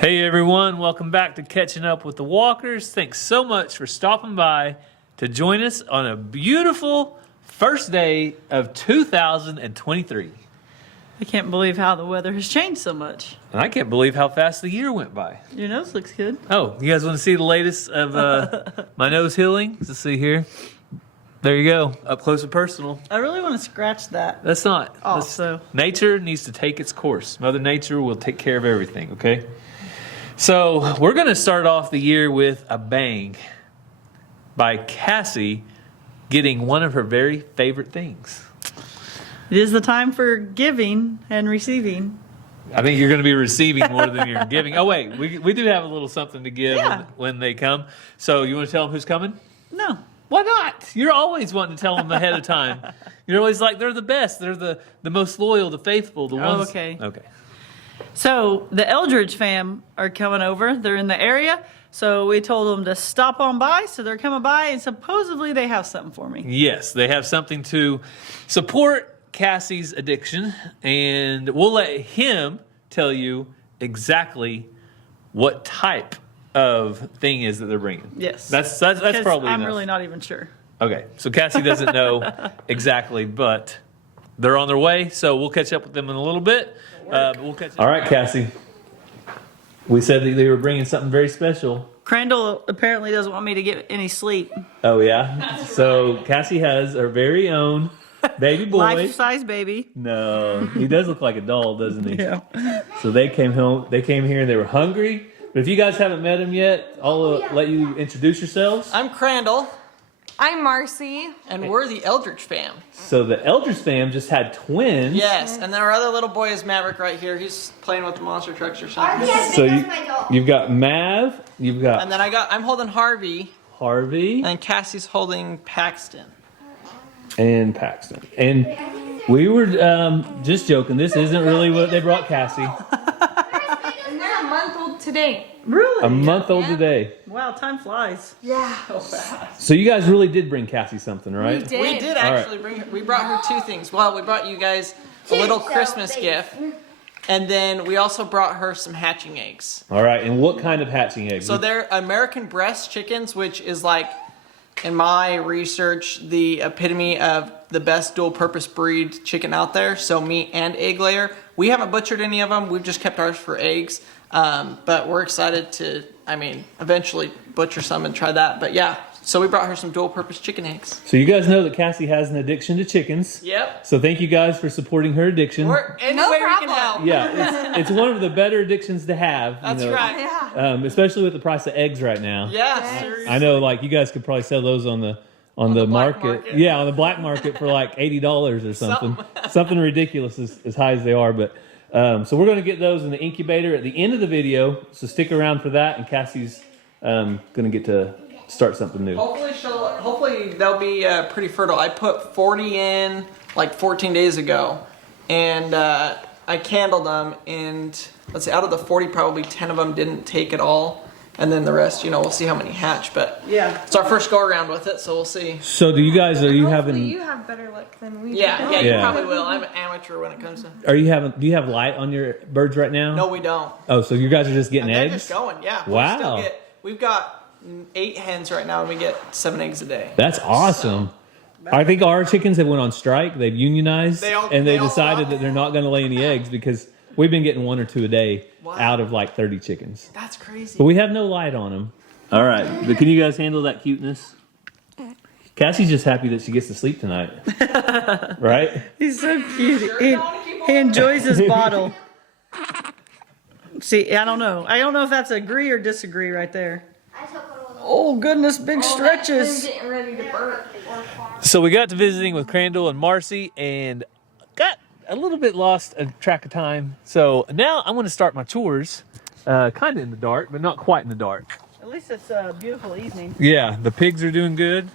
Hey everyone, welcome back to Catching Up with the Walkers. Thanks so much for stopping by to join us on a beautiful first day of 2023. I can't believe how the weather has changed so much. And I can't believe how fast the year went by. Your nose looks good. Oh, you guys want to see the latest of my nose healing? Let's see here. There you go, up close and personal. I really want to scratch that. That's not. Also. Nature needs to take its course. Mother Nature will take care of everything, okay? So we're going to start off the year with a bang by Cassie getting one of her very favorite things. It is the time for giving and receiving. I think you're going to be receiving more than you're giving. Oh, wait, we do have a little something to give when they come. So you want to tell them who's coming? No. Why not? You're always wanting to tell them ahead of time. You're always like, they're the best. They're the most loyal, the faithful, the ones. Oh, okay. Okay. So the Eldridge fam are coming over. They're in the area. So we told them to stop on by. So they're coming by and supposedly they have something for me. Yes, they have something to support Cassie's addiction. And we'll let him tell you exactly what type of thing is that they're bringing. Yes. That's probably I'm enough. really not even sure. Okay, so Cassie doesn't know exactly, but they're on their way. So we'll catch up with them in a little bit. We'll catch up. All right, Cassie. We said that they were bringing something very special. Crandall apparently doesn't want me to get any sleep. Oh, yeah? So Cassie has her very own baby boy. Life-size baby. No, he does look like a doll, doesn't he? Yeah. So they came home. They came here and they were hungry. But if you guys haven't met him yet, I'll let you introduce yourselves. I'm Crandall, I'm Marcy. and we're the Eldridge fam. So the Eldridge fam just had twins. Yes, and then our other little boy is Maverick right here. He's playing with the monster trucks or something. So you've got Mav, you've got And then I'm holding Harvey, Harvey, and Cassie's holding Paxton. and Paxton. And we were just joking. This isn't really what they brought Cassie. And they're a month old today. Really? A month old today. Wow, time flies. Yeah. So you guys really did bring Cassie something, right? We did actually we brought her two things. Well, we brought you guys a little Christmas gift, and then we also brought her some hatching eggs. All right. And what kind of hatching eggs? So they're American breast chickens, which is like, in my research, the epitome of the best dual-purpose breed chicken out there. So meat and egg layer. We haven't butchered any of them. We've just kept ours for eggs. But we're excited to, eventually butcher some and try that. But yeah, so we brought her some dual-purpose chicken eggs. So you guys know that Cassie has an addiction to chickens. Yep. So thank you guys for supporting her addiction. Any No way we problem. can help. Yeah, it's one of the better addictions to have. That's right. Yeah. Especially with the price of eggs right now. Yeah. Yes. I know, like, you guys could probably sell those on the the black market. market. Yeah, on the black market for like $80 or something. Something ridiculous as high as they are. But so we're going to get those in the incubator at the end of the video. So stick around for that, and Cassie's going to get to start something new. Hopefully they'll be pretty fertile. I put 40 in like 14 days ago, and I candled them, and let's say out of the 40, probably 10 of them didn't take at all. And then the rest, we'll see how many hatch. But Yeah. it's our first go around with it, so we'll see. So do you guys are you Hopefully having you have better luck than we do. Yeah, Yeah. you probably will. I'm an amateur when it comes to. do you have light on your birds right now? No, we don't. Oh, so you guys are just getting They're eggs? just going. Yeah. Wow. We've got 8 hens right now, and we get 7 eggs a day. That's awesome. I think our chickens have went on strike. They've unionized, They all decided love that they're not going to lay any eggs because we've been getting 1 or 2 a day out of like 30 chickens. That's crazy. But we have no light on them. All right, but can you guys handle that cuteness? Cassie's just happy that she gets to sleep tonight, right? He's so cute. Sure He, you don't wanna keep he on? enjoys his bottle. See, I don't know. I don't know if that's agree or disagree right there. Oh, goodness, big stretches. Getting ready to burp. So we got to visiting with Crandall and Marcy and got a little bit lost a track of time. So now I'm going to start my chores, kind of in the dark, but not quite in the dark. At least it's a beautiful evening. Yeah, the pigs are doing good.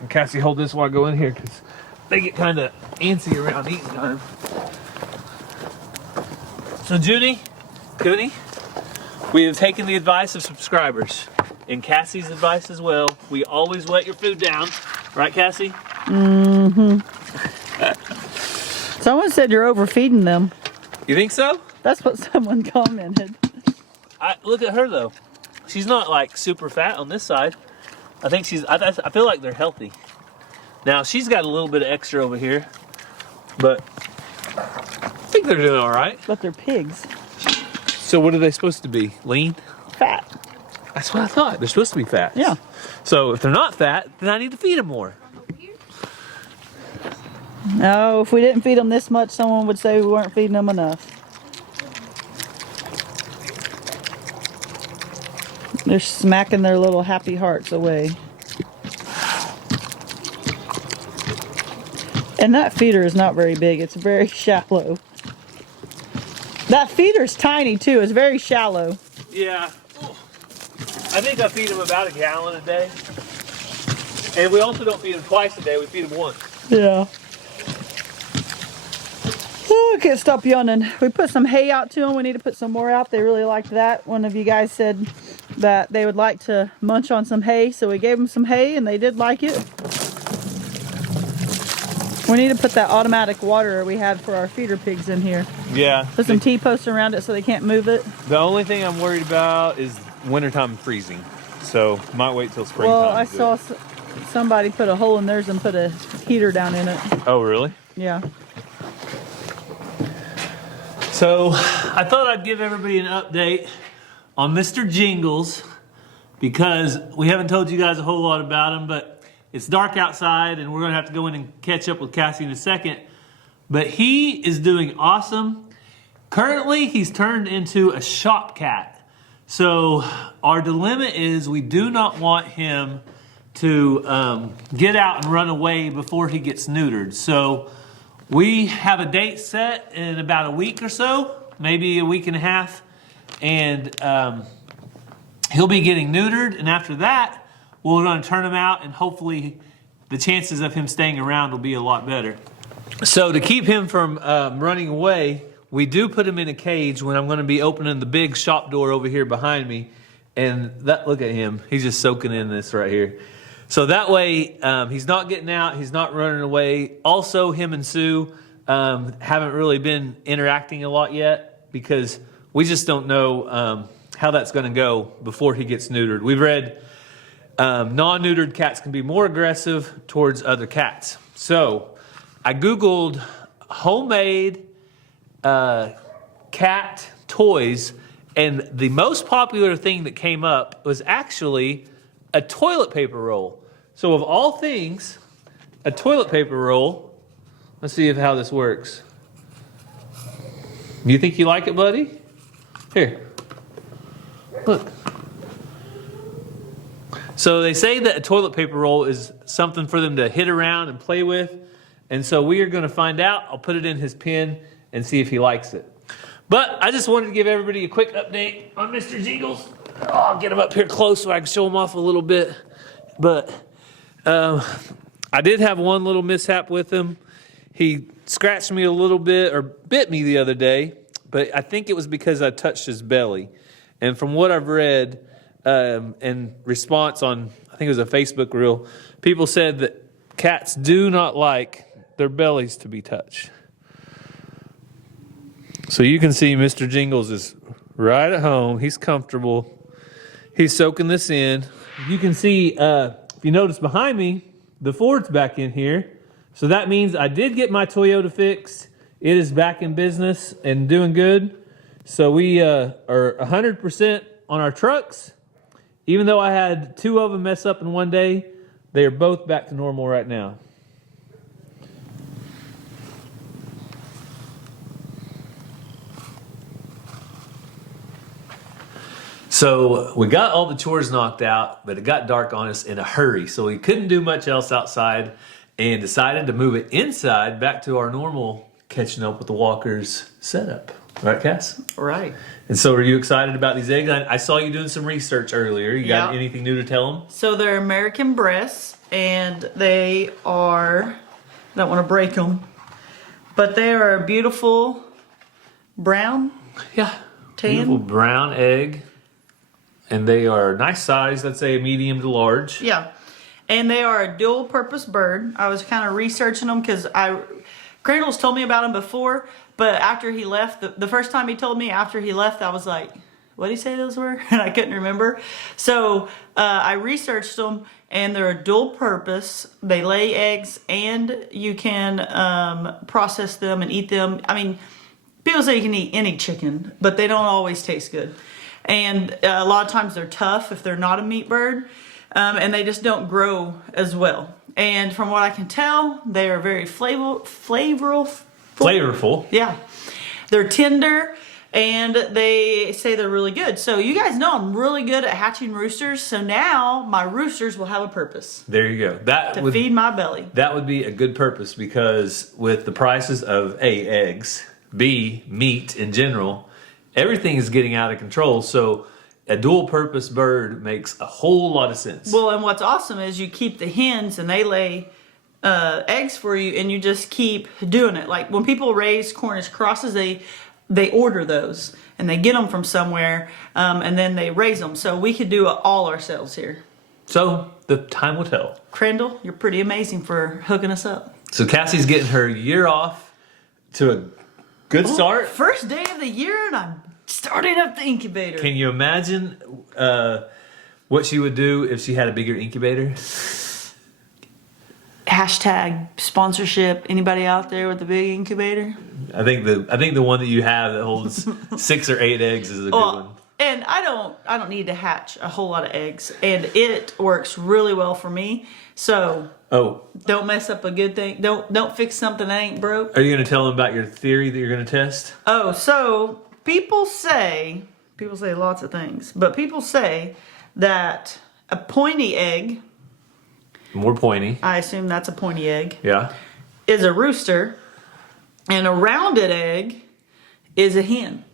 And Cassie, hold this while I go in here because they get kind of antsy around eating time. So Junie, Cooney, we have taken the advice of subscribers and Cassie's advice as well. We always wet your food down. Right, Cassie? Mm-hmm. Someone said you're overfeeding them. You think so? That's what someone commented. look at her though. She's not like super fat on this side. I think I feel like they're healthy. Now she's got a little bit of extra over here, but I think they're doing all right. But they're pigs. So what are they supposed to be? Lean? Fat. That's what I thought. They're supposed to be fat. Yeah. So if they're not fat, then I need to feed them more. No, if we didn't feed them this much, someone would say we weren't feeding them enough. They're smacking their little happy hearts away. And that feeder is not very big. It's very shallow. That feeder's tiny too. It's very shallow. Yeah. I think I feed them about 1 gallon a day. And we also don't feed them twice a day. We feed them once. Yeah. Oh, I can't stop yawning. We put some hay out to them. We need to put some more out. They really liked that. One of you guys said that they would like to munch on some hay, so we gave them some hay and they did like it. We need to put that automatic water we had for our feeder pigs in here. Yeah. Put some T-posts around it so they can't move it. The only thing I'm worried about is wintertime freezing. So might wait till springtime. Well, I saw somebody put a hole in theirs and put a heater down in it. Oh, really? Yeah. So I thought I'd give everybody an update on Mr. Jingles because we haven't told you guys a whole lot about him, but it's dark outside and we're going to have to go in and catch up with Cassie in a second. But he is doing awesome. Currently, he's turned into a shop cat. So our dilemma is we do not want him to get out and run away before he gets neutered. So we have a date set in about a week or so, maybe a week and a half, and he'll be getting neutered. And after that, we're going to turn him out, and hopefully the chances of him staying around will be a lot better. So to keep him from running away, we do put him in a cage when I'm going to be opening the big shop door over here behind me. And that, look at him. He's just soaking in this right here. So that way, he's not getting out. He's not running away. Also, him and Sue haven't really been interacting a lot yet because we just don't know how that's going to go before he gets neutered. We've read non-neutered cats can be more aggressive towards other cats. So I Googled homemade cat toys, and the most popular thing that came up was actually a toilet paper roll. So of all things, a toilet paper roll. Let's see how this works. You think you like it, buddy? Here. Look. So they say that a toilet paper roll is something for them to hit around and play with. And so we are going to find out. I'll put it in his pen and see if he likes it. But I just wanted to give everybody a quick update on Mr. Jingles. Oh, I'll get him up here close so I can show him off a little bit. But I did have one little mishap with him. He scratched me a little bit or bit me the other day, but I think it was because I touched his belly. And from what I've read in response on, I think it was a Facebook reel, people said that cats do not like their bellies to be touched. So you can see Mr. Jingles is right at home. He's comfortable. He's soaking this in. You can see, if you notice behind me, the Ford's back in here. So that means I did get my Toyota fixed. It is back in business and doing good. So we are 100% on our trucks. Even though I had 2 of them mess up in one day, they are both back to normal right now. So we got all the chores knocked out, but it got dark on us in a hurry. So we couldn't do much else outside and decided to move it inside back to our normal catching up with the walkers setup. Right, Cass? Right. And so are you excited about these eggs? I saw you doing some research earlier. You got anything new to tell them? So they're American breasts, and they are, I don't want to break them, but they are a beautiful brown, Yeah. tan. Beautiful brown egg. And they are nice size. Let's say a medium to large. Yeah. And they are a dual purpose bird. I was kind of researching them because Crandall's told me about them before, but after he left, the first time he told me after he left, I was like, what did he say those were? And I couldn't remember. So I researched them, and they're a dual purpose. They lay eggs, and you can process them and eat them. I mean, people say you can eat any chicken, but they don't always taste good. And a lot of times they're tough if they're not a meat bird, and they just don't grow as well. And from what I can tell, they are very flavorful. Yeah. They're tender, and they say they're really good. So you guys know I'm really good at hatching roosters. So now my roosters will have a purpose. There you go. To feed my belly. That would be a good purpose, because with the prices of A, eggs, B, meat in general, everything is getting out of control. So a dual purpose bird makes a whole lot of sense. Well, and what's awesome is you keep the hens, and they lay eggs for you, and you just keep doing it. Like when people raise Cornish crosses, they order those, and they get them from somewhere, and then they raise them. So we could do it all ourselves here. So the time will tell. Crandall, you're pretty amazing for hooking us up. So Cassie's getting her year off to a good start. First day of the year, and I'm starting up the incubator. Can you imagine what she would do if she had a bigger incubator? Hashtag sponsorship. Anybody out there with a big incubator? I think the one that you have that holds 6 or 8 eggs is a good one. And I don't need to hatch a whole lot of eggs, and it works really well for me. So don't mess up a good thing. Don't fix something that ain't broke. Are you going to tell them about your theory that you're going to test? Oh, so people say lots of things, but people say that a pointy egg, More pointy. I assume that's a pointy egg, Yeah. is a rooster, and a rounded egg is a hen.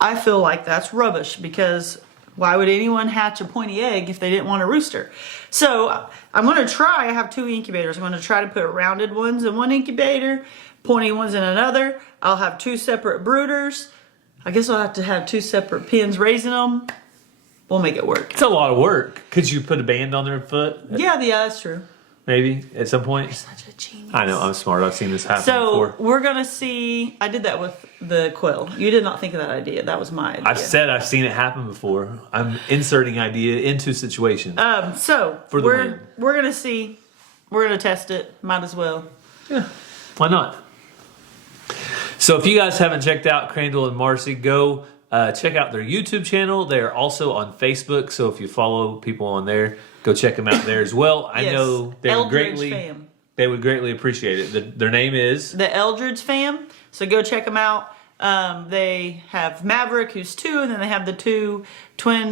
I feel like that's rubbish, because why would anyone hatch a pointy egg if they didn't want a rooster? So I'm going to try. I have 2 incubators. I'm going to try to put rounded ones in one incubator, pointy ones in another. I'll have 2 separate brooders. I guess I'll have to have 2 separate pens raising them. We'll make it work. It's a lot of work. Could you put a band on their foot? Yeah, that's true. Maybe at some point. Such a genius. I know, I'm smart. I've seen this happen So before. we're going to see. I did that with the quill. You did not think of that idea. That was my idea. I've said I've seen it happen before. I'm inserting idea into situations. So For the win. we're going to see. We're going to test it. Might as well. Yeah, why not? So if you guys haven't checked out Crandall and Marcy, go check out their YouTube channel. They are also on Facebook, so if you follow people on there, go check them out there as well. I Yes. know they would greatly appreciate it. Their name is The Eldredge fam. So go check them out. They have Maverick, who's 2, and then they have the 2 twin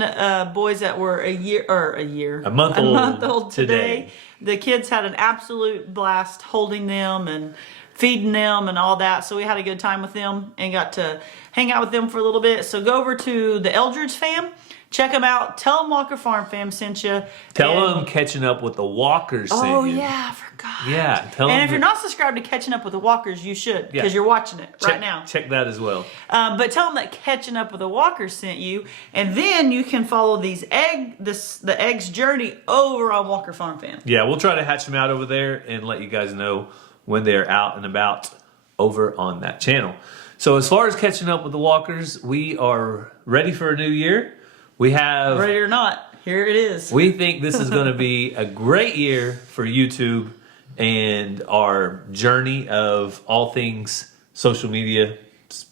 boys that were a month old today. The kids had an absolute blast holding them and feeding them and all that. So we had a good time with them and got to hang out with them for a little bit. So go over to the Eldredge fam. Check them out. Tell them Walker Farm fam sent you. Tell them Catching Up with the Walkers sent Oh, you. yeah, I forgot. Yeah, tell them. And if you're not subscribed to Catching Up with the Walkers, you should, because you're watching it right now. Check that as well. But tell them that Catching Up with the Walkers sent you, and then you can follow the eggs journey over on Walker Farm fam. Yeah, we'll try to hatch them out over there and let you guys know when they're out and about over on that channel. So as far as Catching Up with the Walkers, we are ready for a new year. We have... Ready or not, here it is. We think this is going to be a great year for YouTube and our journey of all things social media,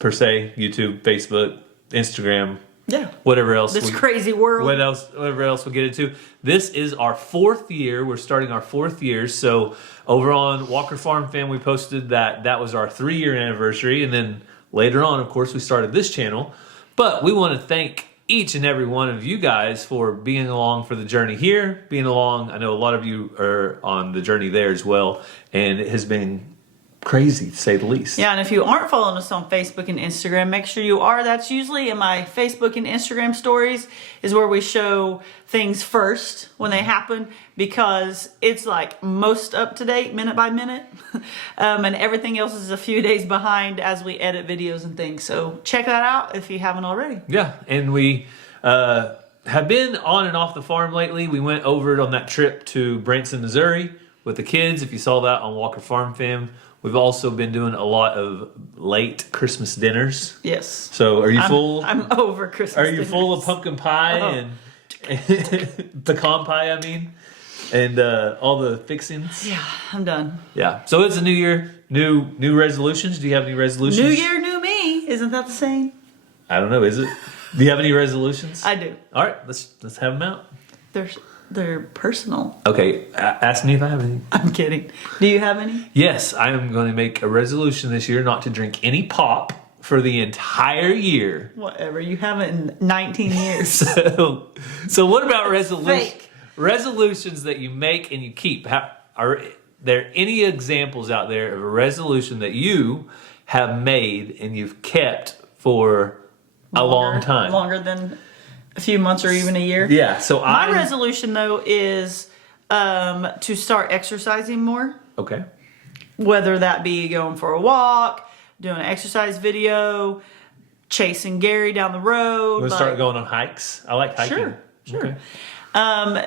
per se, YouTube, Facebook, Instagram, Yeah. whatever else. This crazy world. Whatever else we'll get into. This is our 4th year. We're starting our 4th year. So over on Walker Farm Fam, we posted that was our 3-year anniversary. And then later on, of course, we started this channel. But we want to thank each and every one of you guys for being along for the journey here, being along. I know a lot of you are on the journey there as well. And it has been crazy, to say the least. Yeah, and if you aren't following us on Facebook and Instagram, make sure you are. That's usually in my Facebook and Instagram stories is where we show things first when they happen, because it's like most up to date, minute by minute. And everything else is a few days behind as we edit videos and things. So check that out if you haven't already. Yeah, and we have been on and off the farm lately. We went over on that trip to Branson, Missouri with the kids. If you saw that on Walker Farm Fam, We've also been doing a lot of late Christmas dinners. Yes. So are you full? I'm over Christmas. Are you full of pumpkin pie and pecan pie? I mean, and all the fixings. Yeah, I'm done. Yeah. So it's a new year, new resolutions. Do you have any resolutions? New year, new me. Isn't that the same? I don't know. Is it? Do you have any resolutions? I do. All right. Let's have them out. They're personal. Okay. Ask me if I have any. I'm kidding. Do you have any? Yes, I am going to make a resolution this year not to drink any pop for the entire year. Whatever. You haven't in 19 years. So what about resolutions? Fake. Resolutions that you make and you keep. Are there any examples out there of a resolution that you have made and you've kept for a long time? Longer than a few months or even a year? Yeah. So My resolution, though, is to start exercising more. Okay. Whether that be going for a walk, doing an exercise video, chasing Gary down the road. We'll start going on hikes. I like hiking. Sure. Okay.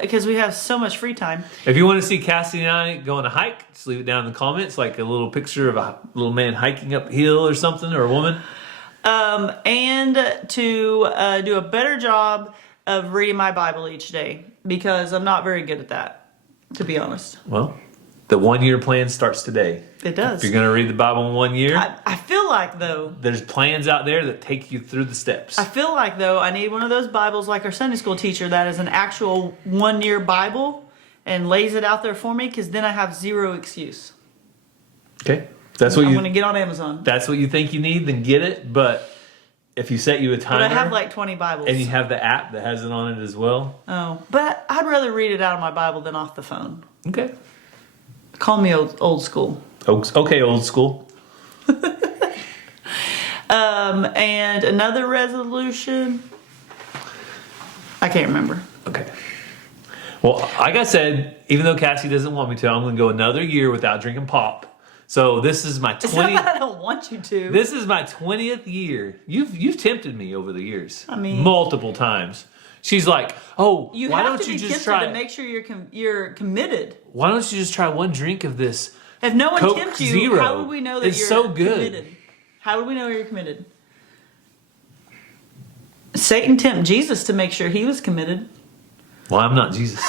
Because we have so much free time. If you want to see Cassie and I go on a hike, just leave it down in the comments, like a little picture of a little man hiking uphill or something, or a woman. And to do a better job of reading my Bible each day, because I'm not very good at that, to be honest. Well, the 1 year plan starts today. It does. If you're going to read the Bible in 1 year, I feel like, though, there's plans out there that take you through the steps. I need one of those Bibles like our Sunday school teacher that is an actual 1 year Bible and lays it out there for me, because then I have zero excuse. Okay. That's what I'm going to get on Amazon. That's what you think you need, then get it. But if you set you a timer, But I have like 20 Bibles. and you have the app that has it on it as well. Oh, but I'd rather read it out of my Bible than off the phone. Okay. Call me old school. Okay, old school. And another resolution, I can't remember. Okay. Well, like I said, even though Cassie doesn't want me to, I'm going to go another year without drinking pop. So this is my 20th. It's not that I don't want you to. This is my 20th year. You've tempted me over the years. I mean, multiple times. She's like, "Oh, you why have don't to you be just tempted try? to make sure you're committed. Why don't you just try one drink of this? If no one Coke tempts you, Zero. how would we know that It's you're so good. committed? How would we know you're committed? Satan tempted Jesus to make sure he was committed. Well, I'm not Jesus.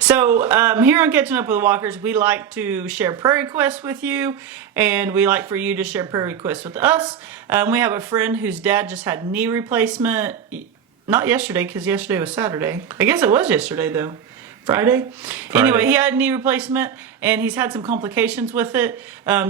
So here on Catching Up with Walkers, we like to share prayer requests with you, and we like for you to share prayer requests with us. We have a friend whose dad just had knee replacement. Not yesterday, because yesterday was Saturday. I guess it was yesterday, though. Friday? Anyway, he had a knee replacement, and he's had some complications with it.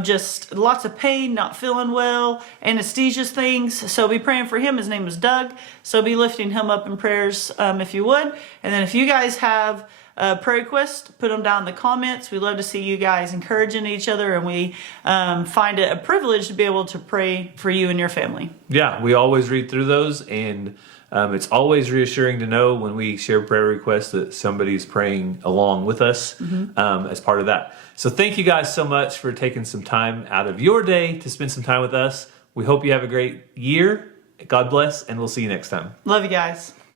Just lots of pain, not feeling well, anesthesia things. So be praying for him. His name is Doug. So be lifting him up in prayers if you would. And then if you guys have prayer requests, put them down in the comments. We love to see you guys encouraging each other, and we find it a privilege to be able to pray for you and your family. Yeah, we always read through those, and it's always reassuring to know when we share prayer requests that somebody's praying along with us as part of that. So thank you guys so much for taking some time out of your day to spend some time with us. We hope you have a great year. God bless, and we'll see you next time. Love you guys.